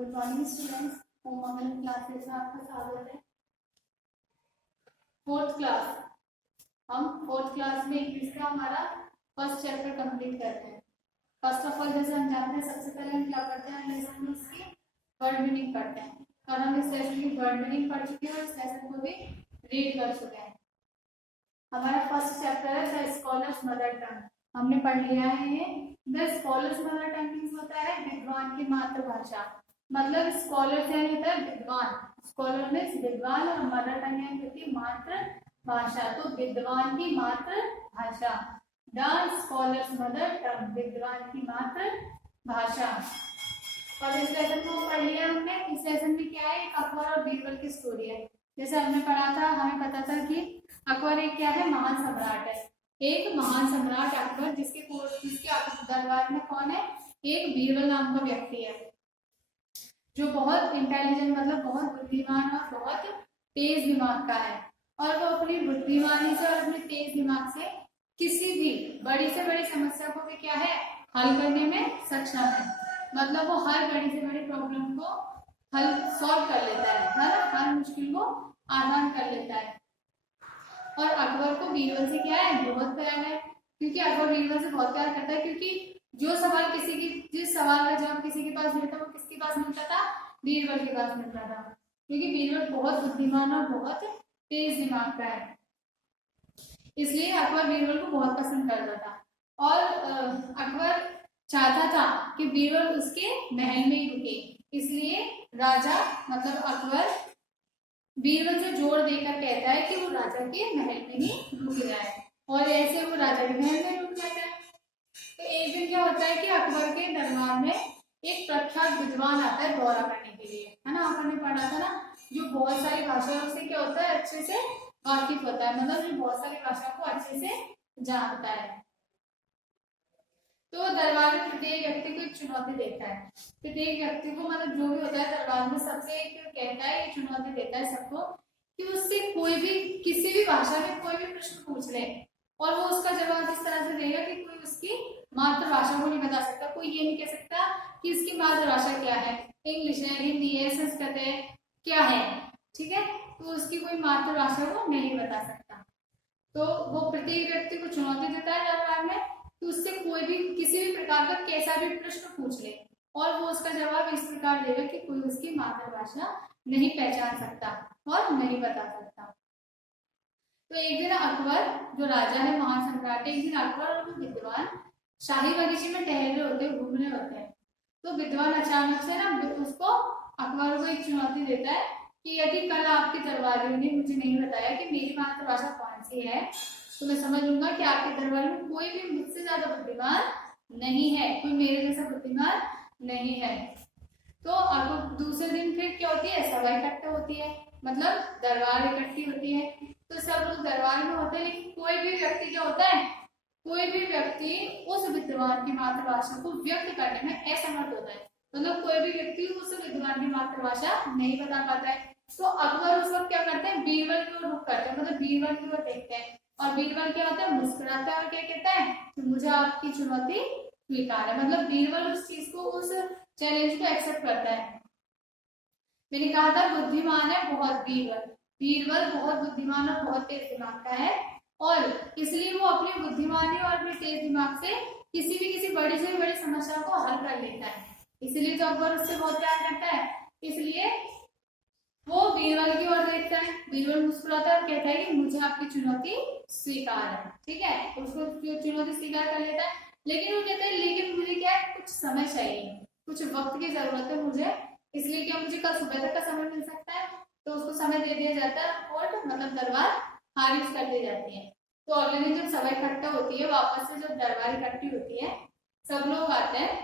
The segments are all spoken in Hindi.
Good morning students, home online classes में आपका स्वागत है। फोर्थ क्लास, हम फोर्थ क्लास में इंग्लिश का हमारा फर्स्ट चैप्टर कंप्लीट करते हैं। फर्स्ट ऑफ ऑल जैसे हम जानते हैं, सबसे पहले हम क्या पढ़ते हैं, लेसन में इसकी वर्ड मीनिंग पढ़ते हैं। और हम इस लेसन की वर्ड मीनिंग पढ़ चुके हैं और इस लेसन को भी रीड कर चुके हैं। हमारा फर्स्ट चैप्टर है द स्कॉलर्स मदर टंग। हमने पढ़ लिया है ये। The scholars mother tongue means होता है विद्वान की मातृभाषा। मतलब स्कॉलर यानी होता है विद्वान, स्कॉलर मीन्स विद्वान, और मदर टंग यानी होती है मातृभाषा। तो विद्वान की मातृभाषा, द स्कॉलर्स मदर टंग, विद्वान की मातृभाषा। और इस लेसन को पढ़ लिया हमने। इस लेसन में क्या है, अकबर और बीरबल की स्टोरी है। जैसे हमने पढ़ा था, हमें पता था कि अकबर एक क्या है, महान सम्राट है। एक महान सम्राट अकबर, जिसके दरबार में कौन है, एक बीरबल नाम का व्यक्ति है, जो बहुत इंटेलिजेंट, मतलब बहुत बुद्धिमान और बहुत तेज दिमाग का है। और वो अपनी बुद्धिमानी से और अपने तेज दिमाग से किसी भी बड़ी से बड़ी समस्या को भी क्या है, हल करने में सक्षम है। मतलब वो हर बड़ी से बड़ी प्रॉब्लम को हल सॉल्व कर लेता है, हर मुश्किल को आसान कर लेता है। और अकबर को बीरबल से क्या है, बहुत प्यार है। क्योंकि अकबर बीरबल से बहुत प्यार करता है, क्योंकि जो सवाल जिस सवाल का जवाब किसी के पास मिलता, वो किसके पास मिलता था, बीरबल के पास मिलता था। क्योंकि बीरबल बहुत बुद्धिमान और बहुत तेज दिमाग का है, इसलिए अकबर बीरबल को बहुत पसंद करता था। और अकबर चाहता था कि बीरबल उसके महल में ही रुके, इसलिए राजा मतलब अकबर बीरबल से जोर देकर कहता है कि वो राजा के महल में ही रुक जाए, और ऐसे वो राजा के महल में रुक जाता है। तो एक दिन क्या होता है कि अकबर के दरबार में एक प्रख्यात विद्वान आता है दौरा करने के लिए, है ना। आपने पढ़ा था ना, जो बहुत सारी भाषाओं से क्या होता है, अच्छे से वाकिफ होता है, मतलब जो बहुत सारी भाषाओं को अच्छे से जानता है। तो दरबार में प्रत्येक व्यक्ति को एक चुनौती देता है। प्रत्येक व्यक्ति को, मतलब जो भी होता है दरबार में, सबसे एक कहता है, ये चुनौती देता है सबको कि उससे कोई भी किसी भी भाषा में कोई भी प्रश्न पूछ ले, और वो उसका जवाब इस तरह से देगा कि कोई उसकी मातृभाषा को नहीं बता सकता। कोई ये नहीं कह सकता कि इसकी मातृभाषा क्या है, इंग्लिश है, हिंदी है, संस्कृत है, क्या है, ठीक है। तो उसकी कोई मातृभाषा को नहीं बता सकता। तो वो प्रत्येक व्यक्ति को चुनौती देता है दरबार में कि उससे कोई भी किसी भी प्रकार का कैसा भी प्रश्न पूछ ले, और वो उसका जवाब इस प्रकार देगा कि कोई उसकी मातृभाषा नहीं पहचान सकता और नहीं बता सकता। तो एक दिन अकबर, जो राजा है, महान सम्राट है, एक दिन अकबर और विद्वान शाही बगीचे में टहल रहे होते, घूम रहे होते हैं। तो विद्वान अचानक से ना उसको, अकबर को एक चुनौती देता है कि यदि कल आपके दरबारियों ने मुझे नहीं बताया कि मेरी मातृभाषा कौन सी है, तो मैं समझ लूंगा कि आपके दरबार में कोई भी मुझसे ज्यादा बुद्धिमान नहीं है, कोई मेरे जैसा बुद्धिमान नहीं है। तो अब दूसरे दिन फिर क्या होती है, सभा इकट्ठा होती है, मतलब दरबार इकट्ठी होती है। तो सब लोग दरबार में होते हैं, लेकिन कोई भी व्यक्ति क्या होता है, कोई भी व्यक्ति उस विद्वान की मातृभाषा को व्यक्त करने में असमर्थ होता है। मतलब कोई भी व्यक्ति उस विद्वान की मातृभाषा नहीं बता पाता है। तो अकबर उस वक्त क्या करते हैं, बीरबल की ओर रुख करते हैं, मतलब बीरबल की ओर देखते हैं, और बीरबल क्या होता है, मुस्कुराता है और क्या कहता है कि मुझे आपकी चुनौती स्वीकार है। मतलब बीरबल उस चीज को, उस चैलेंज को एक्सेप्ट करता है। मैंने कहा था बुद्धिमान है बहुत बीरबल, बीरबल बहुत बुद्धिमान और बहुत तेज दिमाग का है, और इसलिए वो अपनी बुद्धिमानी और अपने तेज दिमाग से किसी बड़ी से बड़ी समस्या को हल कर लेता है। इसलिए तो अकबर उससे बहुत प्यार करता है, इसलिए वो बीरबल की ओर देखता है। बीरबल मुस्कुराता है और कहता है कि मुझे आपकी चुनौती स्वीकार है, ठीक है। उसको चुनौती स्वीकार कर लेता है, लेकिन वो कहता है लेकिन मुझे क्या है, कुछ समय चाहिए, कुछ वक्त की जरूरत है मुझे, इसलिए क्या मुझे कल सुबह तक का समय मिल सकता है। तो उसको समय दे दिया जाता है, कोर्ट मतलब दरबार खारिज कर दी जाती है। तो अगले दिन जब सभा इकट्ठा होती है, वापस से जब दरबार इकट्ठी होती है, सब लोग आते हैं,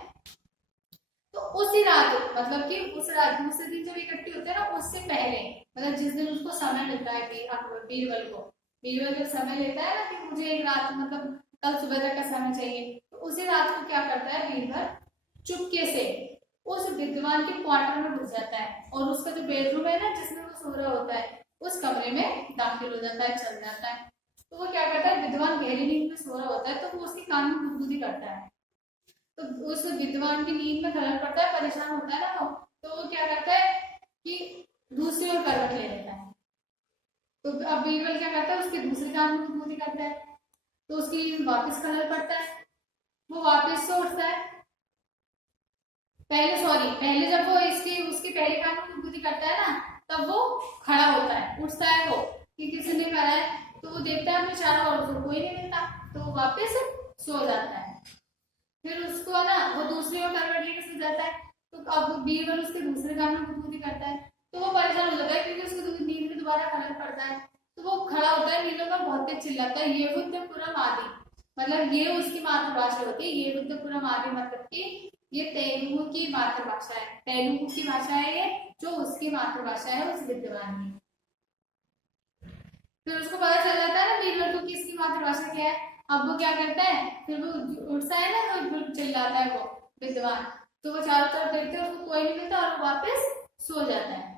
तो उसी रात, मतलब कि उस रात दूसरे दिन जब इकट्ठी होते हैं ना, उससे पहले, मतलब जिस दिन उसको समय मिलता है बीरबल को, बीरबल जब समय लेता है ना कि मुझे एक रात, मतलब कल सुबह तक का समय चाहिए, तो उसी रात को क्या करता है बीरबल, चुपके से उस विद्वान के क्वार्टर में घुस जाता है, और उसका जो बेडरूम है ना, जिसमें वो सो रहा होता है, उस कमरे में दाखिल हो जाता है, चल जाता है। तो वो क्या करता है, विद्वान गहरी नींद में सो रहा होता है, तो वो उसके कान में गुदगुदी करता है। तो उस विद्वान की नींद में खलल पड़ता है, परेशान होता है ना वो, तो वो दूसरी ओर करवट ले लेता है। तो अब बीरबल क्या करता है, उसके दूसरे कान में विभूति करता है, तो उसकी वापस कलर पड़ता है, वो वापस से उठता है। पहले जब वो इसकी उसकी पहले कान में विभूति करता है ना, तब वो खड़ा होता है, उठता है वो कि किसी ने करा है, तो वो देखता है अपने चारों ओर, उसको कोई नहीं मिलता, तो वो वापस सो जाता है। फिर उसको ना वो दूसरी ओर करवट लेके सो जाता है, तो अब बीरबल उसके दूसरे कान में विभूति करता है, तो वो परेशान हो जाता है क्योंकि उसको नींद में दोबारा कलर पड़ता है। तो वो खड़ा होता है, नीलों का बहुत तेज चिल्लाता है, ये बुद्धपुरम आदि, मतलब ये उसकी मातृभाषा होती है, ये बुद्धपुरम आदि मतलब कि ये तेलुगु की मातृभाषा है, तेलुगु की भाषा है ये, जो उसकी मातृभाषा है उस विद्वान की। फिर उसको पता चल जाता है ना बीरबल को कि इसकी मातृभाषा क्या है। अब वो क्या करता है, फिर वो उठता है ना, तो चिल्लाता है वो विद्वान, तो वो चारों तरफ देखते हैं, उसको कोई नहीं मिलता और वो वापस सो जाता है।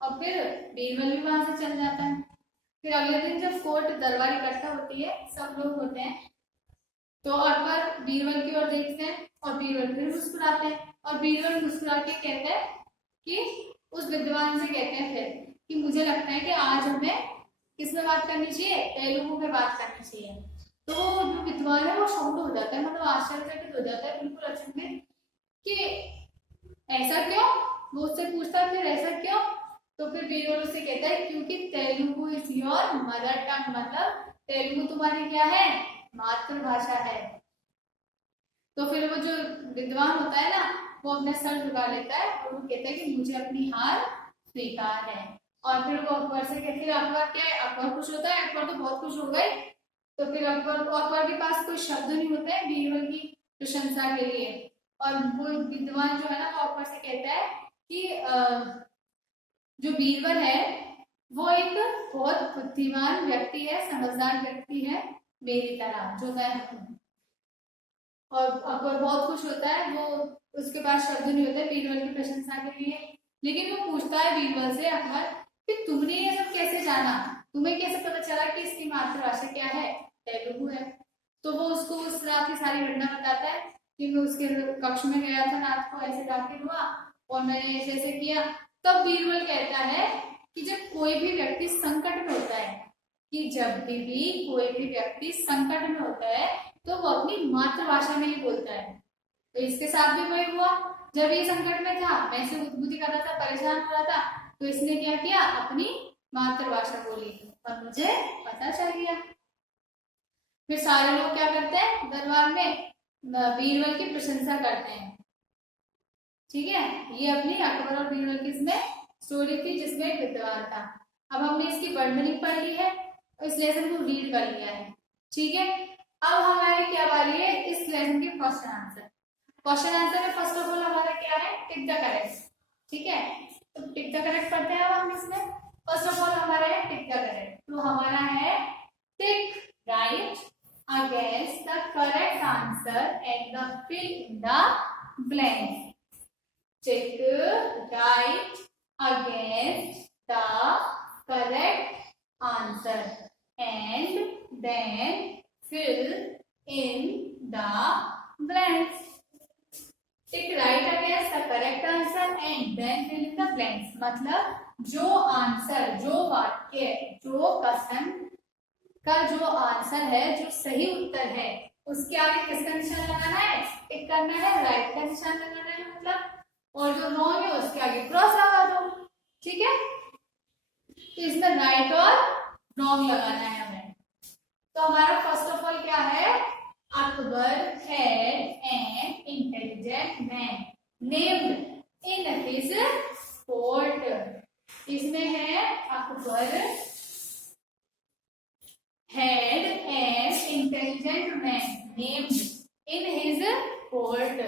और फिर बीरबल भी वहां से चल जाता है। फिर अगले दिन जब कोर्ट दरबार इकट्ठा होती है, सब लोग होते हैं, तो अकबर बीरबल की ओर देखते हैं और बीरबल फिर मुस्कुराते हैं, और बीरबल मुस्कुरा के कहते हैं कि उस विद्वान से कहते हैं फिर कि मुझे लगता है कि आज हमें किस में बात करनी चाहिए, तेलुगु में बात करनी चाहिए। तो वो जो विद्वान है वो शॉक्ड हो जाता है, मतलब आश्चर्यचकित हो जाता है, बिल्कुल अचंभित कि ऐसा क्यों। वो उससे पूछता है फिर ऐसा क्यों, तो फिर बीरबल उससे कहता है क्योंकि Telugu is your mother tongue, मतलब तेलुगु तुम्हारी क्या है, मातृभाषा है। तो फिर वो जो विद्वान होता है ना, वो अपना सर झुका लेता है और वो कहता है कि मुझे अपनी हार स्वीकार है। और फिर वो अकबर से कहती है, अकबर क्या है, अकबर खुश होता है, अकबर तो बहुत खुश हो गए। तो फिर अकबर के पास कोई शब्द नहीं होते हैं बीरबल की प्रशंसा के लिए। और वो विद्वान जो है ना, वो अकबर से कहता है कि जो बीरबल है वो एक बहुत बुद्धिमान व्यक्ति है, समझदार व्यक्ति है, मेरी तरह जो मैं हूँ। और अकबर बहुत खुश होता है, वो उसके पास शब्द नहीं होते बीरबल की प्रशंसा के लिए। लेकिन वो पूछता है बीरबल से, अकबर कि तुमने ये सब कैसे जाना, तुम्हें कैसे पता चला कि इसकी मातृभाषा क्या है, तेलुगु है। तो वो उसको उस रात की सारी घटना बताता है कि मैं उसके कक्ष में गया था, रात को ऐसे जाके हुआ और मैंने ऐसे ऐसे किया। तब बीरबल कहता है कि जब कोई भी व्यक्ति संकट में होता है, कि जब भी कोई भी व्यक्ति संकट में होता है तो वो अपनी मातृभाषा में ही बोलता है। तो इसके साथ भी वही हुआ, जब ये संकट में था, मैं इसे उद्बुद्धि कर रहा था, परेशान हो रहा था, तो इसने क्या किया, अपनी मातृभाषा बोली और मुझे पता चल गया। फिर सारे लोग क्या करते हैं, दरबार में बीरबल की प्रशंसा करते हैं। ठीक है, ये अपनी अकबर और बीरबल की इसमें स्टोरी थी जिसमें एक विद्वान था। अब हमने इसकी वर्ड मीनिंग पढ़ ली है और इस लेसन को रीड कर लिया है। ठीक है, अब हमारी क्या बारी है इस लेसन के क्वेश्चन आंसर। क्वेश्चन आंसर में फर्स्ट ऑफ ऑल हमारा क्या है, टिक द करेक्ट। ठीक है, तो टिक द करेक्ट पढ़ते हैं अब हम इसमें। फर्स्ट ऑफ ऑल हमारा है टिक द करेक्ट, तो हमारा है tick right against the correct answer and the fill in the blanks. Tick right against the correct answer and then fill in the blanks. Tick right against the correct answer and then fill in the blanks. मतलब जो आंसर, जो वाक्य, जो कथन का जो आंसर है, जो सही उत्तर है, उसके आगे किसका निशान लगाना है, टिक करना है, राइट का निशान लगाना है मतलब, और जो रॉन्ग है उसके आगे क्रॉस लगा दो। ठीक है, तो इसमें राइट और रॉन्ग लगाना है हमें। तो हमारा फर्स्ट ऑफ ऑल क्या है, Akbar had an intelligent man named in his court. इसमें है Akbar had an intelligent man named in his court,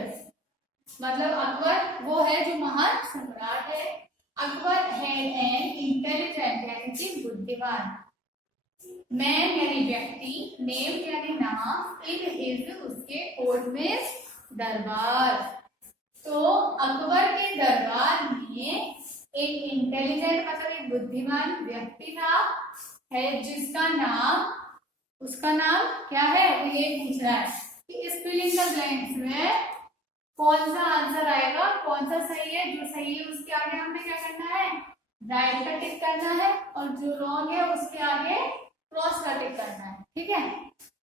मतलब अकबर वो है जो महान सम्राट है। अकबर हैड एन इंटेलिजेंट यानी कि बुद्धिमान, मैन यानी व्यक्ति, नेम यानी नाम, इन हिज उसके कोर्ट में दरबार। तो अकबर के दरबार में एक इंटेलिजेंट मतलब एक बुद्धिमान व्यक्ति था, है जिसका नाम, उसका नाम क्या है, वो ये पूछ रहा है कि इस फिलिंग द ब्लैंक्स में कौन सा आंसर आएगा, कौन सा सही है, जो सही है उसके आगे हमने क्या करना है, राइट का टिक करना है और जो रॉन्ग है उसके आगे क्रॉस का टिक करना है, ठीक है।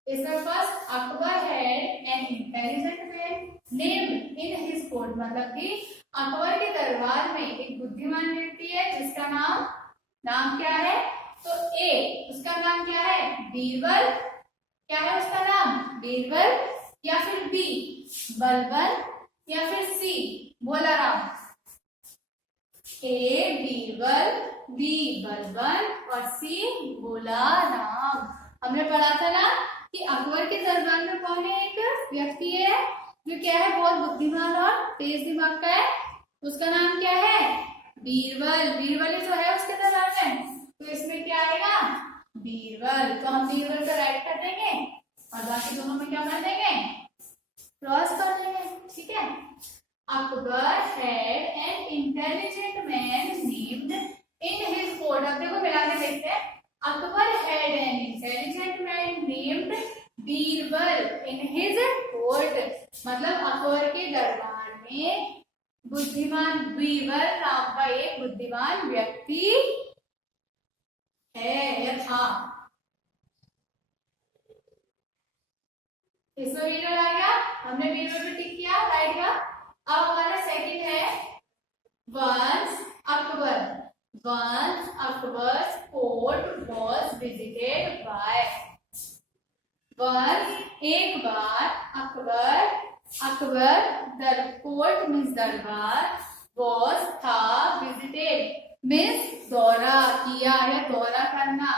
इसका first, Akbar had an intelligent man named in his court, मतलब कि अकबर के दरबार में एक बुद्धिमान व्यक्ति है जिसका नाम क्या है? तो ए, उसका नाम क्या है? बीरबल। क्या है उसका नाम? बीरबल। या फिर बी, बलबल। या फिर सी, भोलाराम। ए बीरबल, बी बलबल और सी भोलाराम। हमने पढ़ा था ना कि अकबर के दरबार में कौन है? एक व्यक्ति है जो क्या है, बहुत बुद्धिमान और तेज दिमाग का है। उसका नाम क्या है? बीरबल। बीरबल जो है उसके दरबार में, तो इसमें क्या आएगा? बीरबल। तो हम बीरबल का राइट कर देंगे और बाकी दोनों में क्या कर देंगे? क्रॉस कर देंगे, ठीक है। Akbar had an intelligent man named in his court. अब देखो मिला के देखते हैं। Akbar had an intelligent man named Birbal in his court, मतलब अकबर के दरबार में बुद्धिमान बीरबल नाम का एक बुद्धिमान व्यक्ति है या था। इसमें बीरबल आ गया, हमने बीरबल पे टिक किया राइट का। अब हमारा सेकंड है once Akbar's court was visited by. Once एक बार, अकबर कोर्ट मीन्स दरबार, वाज था, विजिटेड मीन्स दौरा किया या दौरा करना,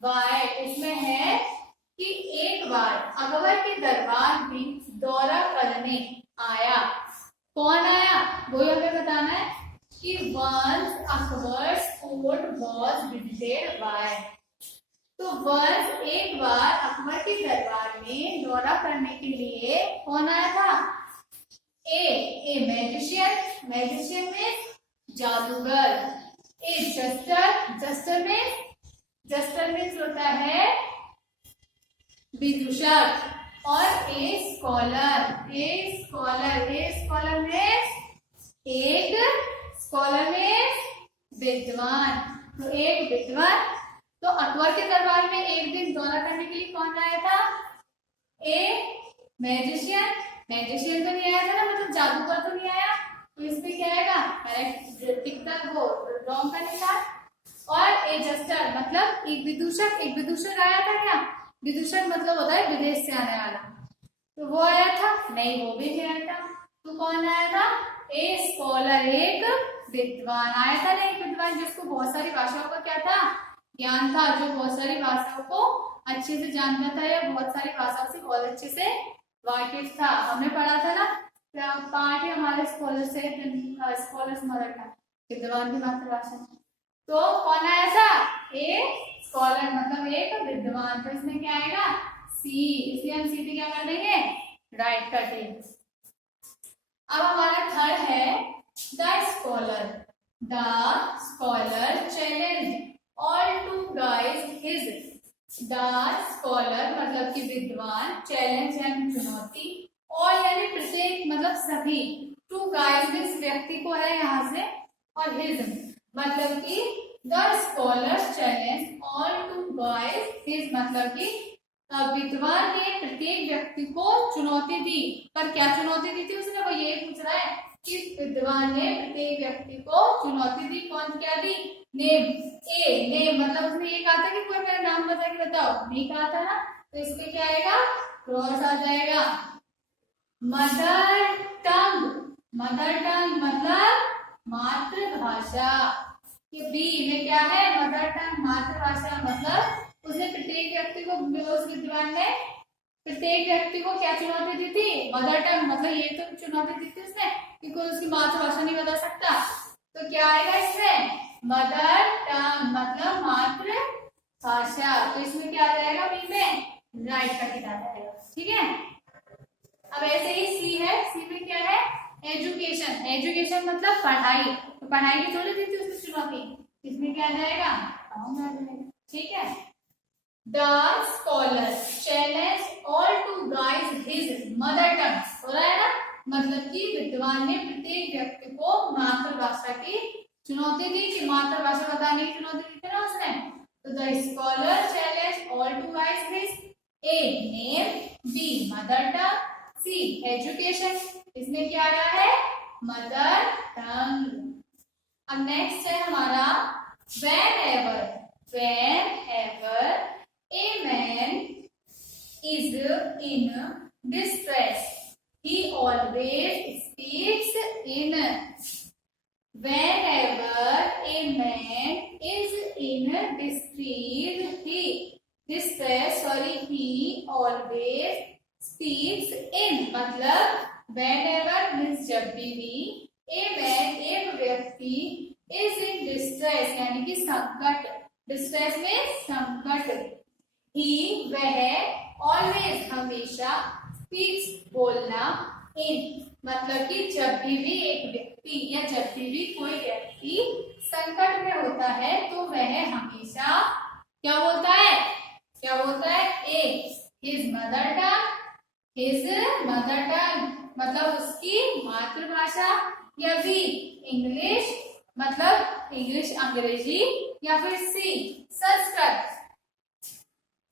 बाय इसमें है कि एक बार अकबर के दरबार में दौरा करने आया। कौन आया वो हमें बताना है कि once Akbar's court was visited by. तो वंस एक बार अकबर के दरबार में दौरा करने के लिए कौन आया था? ए मैजिशियन में जादूगर। ए जस्टर में होता है विदूषक। और ए स्कॉलर में विद्वान। तो एक विद्वान। तो अकबर के दरबार में एक दिन दौरा करने के लिए कौन आया था? ए मैजिशियन तो नहीं आया था ना, मतलब जादूगर तो नहीं आया, तो इसमें क्या आएगा? करेक्ट टिकता वो रॉन्ग का निशान। और ए जस्टर मतलब एक विदूषक आया था क्या? विदूषक मतलब होता है विदेश से आने वाला, तो वो आया था? नहीं, वो भी नहीं आया था। तो कौन आया था? ए स्कॉलर एक विद्वान आया था ना, एक विद्वान जिसको बहुत सारी भाषाओं का क्या था? ज्ञान था, जो बहुत सारी भाषाओं को अच्छे से जानता था या बहुत सारी भाषाओं से बहुत अच्छे से वाकिफ था। हमने पढ़ा था ना पाठ है हमारे स्कॉलर्स मदर टंग, विद्वान की मातृभाषा। तो कौन आया था? ए स्कॉलर मतलब एक विद्वान। तो इसमें क्या आएगा? सी। इसलिए हम सी क्या कर देंगे? राइट कर देंगे। अब हमारा थर्ड है the scholar challenge all to guess his. The scholar मतलब कि विद्वान, चैलेंज यानी चुनौती, और यानी प्रत्येक मतलब सभी, टू गाइज इस व्यक्ति को है यहाँ से, और हिज मतलब कि the scholar challenge all to guess his मतलब कि विद्वान ने प्रत्येक व्यक्ति को चुनौती दी। पर क्या चुनौती दी थी उसने? वो ये पूछ रहा है कि विद्वान ने प्रत्येक व्यक्ति को चुनौती दी। कौन क्या दी? नेम मतलब उसने ये कहा था कि कोई मेरा नाम बता के बताओ, नहीं कहा था ना, तो इसमें क्या आएगा? क्रॉस आ जाएगा। मदर टंग मतलब मातृभाषा। ये बी में क्या है? मदर टंग मातृभाषा, मतलब उसने प्रत्येक व्यक्ति को, उस विद्वान ने प्रत्येक व्यक्ति को क्या चुनौती दी थी? मदर टंग, मतलब ये तो चुनौती दी थी उसने कि कोई उसकी मातृभाषा नहीं बता सकता। तो क्या आएगा इसमें? मदर टंग मतलब मातृभाषा। तो इसमें क्या आ जाएगा? बी में राइट का टिक आ जाएगा, ठीक है। अब ऐसे ही सी है, सी में क्या है? एजुकेशन मतलब पढ़ाई। तो पढ़ाई की थोड़ी दी थी उसने चुनौती, इसमें क्या आ जाएगा? ठीक है। The scholar challenge all to guess his mother tongue, हो रहा है ना, मतलब कि विद्वान ने प्रत्येक व्यक्ति को मातृभाषा की चुनौती दी कि मातृभाषा बताने की चुनौती दी थी ना उसने। तो the scholar challenge all to write this, A name, B mother tongue, C education. इसमें क्या आ रहा है, मदर टंग। अब नेक्स्ट है हमारा whenever a man is in distress he always speaks in, whenever a man is in he always speaks in, मतलब whenever means जब भी, a man एक व्यक्ति is in distress यानी कि संकट, distress में संकट, he वह always हमेशा speaks बोलना, in मतलब कि जब भी एक व्यक्ति या जब भी कोई व्यक्ति संकट में होता है तो वह हमेशा क्या बोलता है, क्या बोलता है, ए his mother tongue मतलब उसकी मातृभाषा, या बी इंग्लिश मतलब इंग्लिश अंग्रेजी, या फिर सी संस्कृत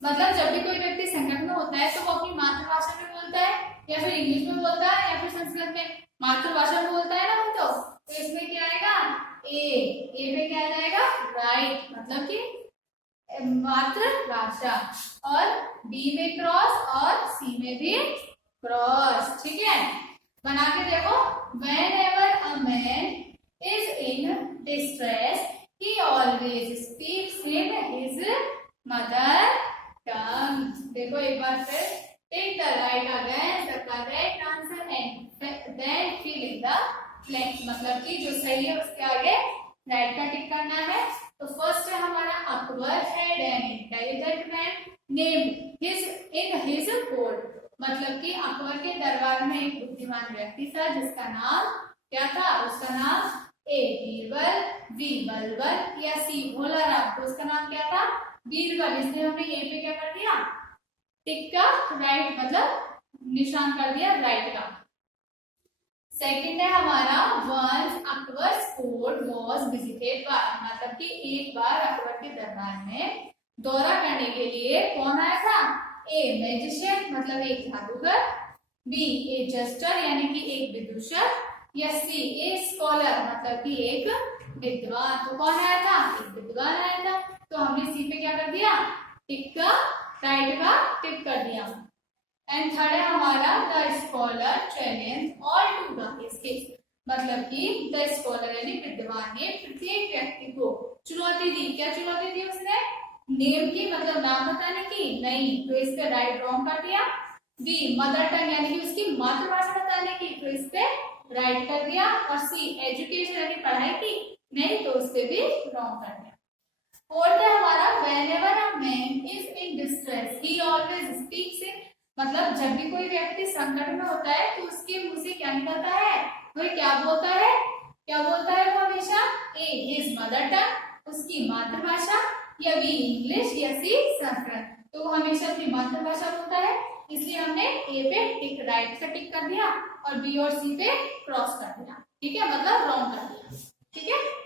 मतलब जब भी कोई व्यक्ति संकट में होता है तो वो अपनी मातृभाषा में बोलता है या फिर इंग्लिश में बोलता है या फिर संस्कृत में, मातृभाषा में बोलता है ना वो तो इसमें क्या आएगा, ए पे क्या आ जाएगा, राइट मतलब कि मातृभाषा, और बी में क्रॉस और सी में भी क्रॉस, ठीक है। बना के देखो, whenever a man is in distress he always speaks in his mother tongue। देखो एक बार फिर, take the right again the correct answer and then fill in the blank, मतलब कि जो सही है उसके आगे राइट का टिक करना है। तो फर्स्ट है हमारा Akbar had an intelligent man named in his court, मतलब कि अकबर के दरबार में एक बुद्धिमान व्यक्ति था जिसका नाम क्या था, उसका नाम ए बीरबल, बी बलबल, या सी भोला राम। तो उसका नाम क्या था, बीरबल, इसलिए हमने ए पे क्या कर दिया, टिक का राइट मतलब निशान कर दिया राइट का। सेकंड है हमारा once Akbar court was visited by, मतलब कि एक बार अकबर के दरबार में दौरा करने के लिए कौन आया था, ए मैजिशियन मतलब एक जादूगर, बी ए जस्टर यानी कि एक विदूषक, या सी ए स्कॉलर मतलब कि एक विद्वान। तो कौन आया था, एक विद्वान आया था। तो हमने सी पे क्या कर दिया, टिक का राइट का टिक कर दिया। एंड थर्ड है हमारा the scholar challenge all to the case, मतलब कि द स्कॉलर यानी विद्वान ने प्रत्येक व्यक्ति को चुनौती दी। क्या चुनौती दी उसने, नेम की मतलब नाम बताने की, नहीं तो इस पे राइट रॉन्ग कर दिया। बी मदर टंग यानी कि उसकी मातृभाषा बताने की, तो इस पे राइट कर दिया। और सी एजुकेशन यानी पढ़ाई की, नहीं तो उस पे भी रॉन्ग कर दिया। फोर्थ है हमारा whenever a man is in distress he always speaks in, मतलब जब भी कोई व्यक्ति संकट में होता है तो उसके मुंह से क्या निकलता है, वही क्या बोलता है, क्या बोलता है वो हमेशा, ए हिज मदर टंग उसकी मातृभाषा, या बी इंग्लिश, या सी संस्कृत। तो वो हमेशा अपनी मातृभाषा बोलता है, इसलिए हमने ए पे टिक राइट से टिक कर दिया और बी और सी पे क्रॉस कर दिया, ठीक है, मतलब रॉन्ग कर दिया, ठीक है।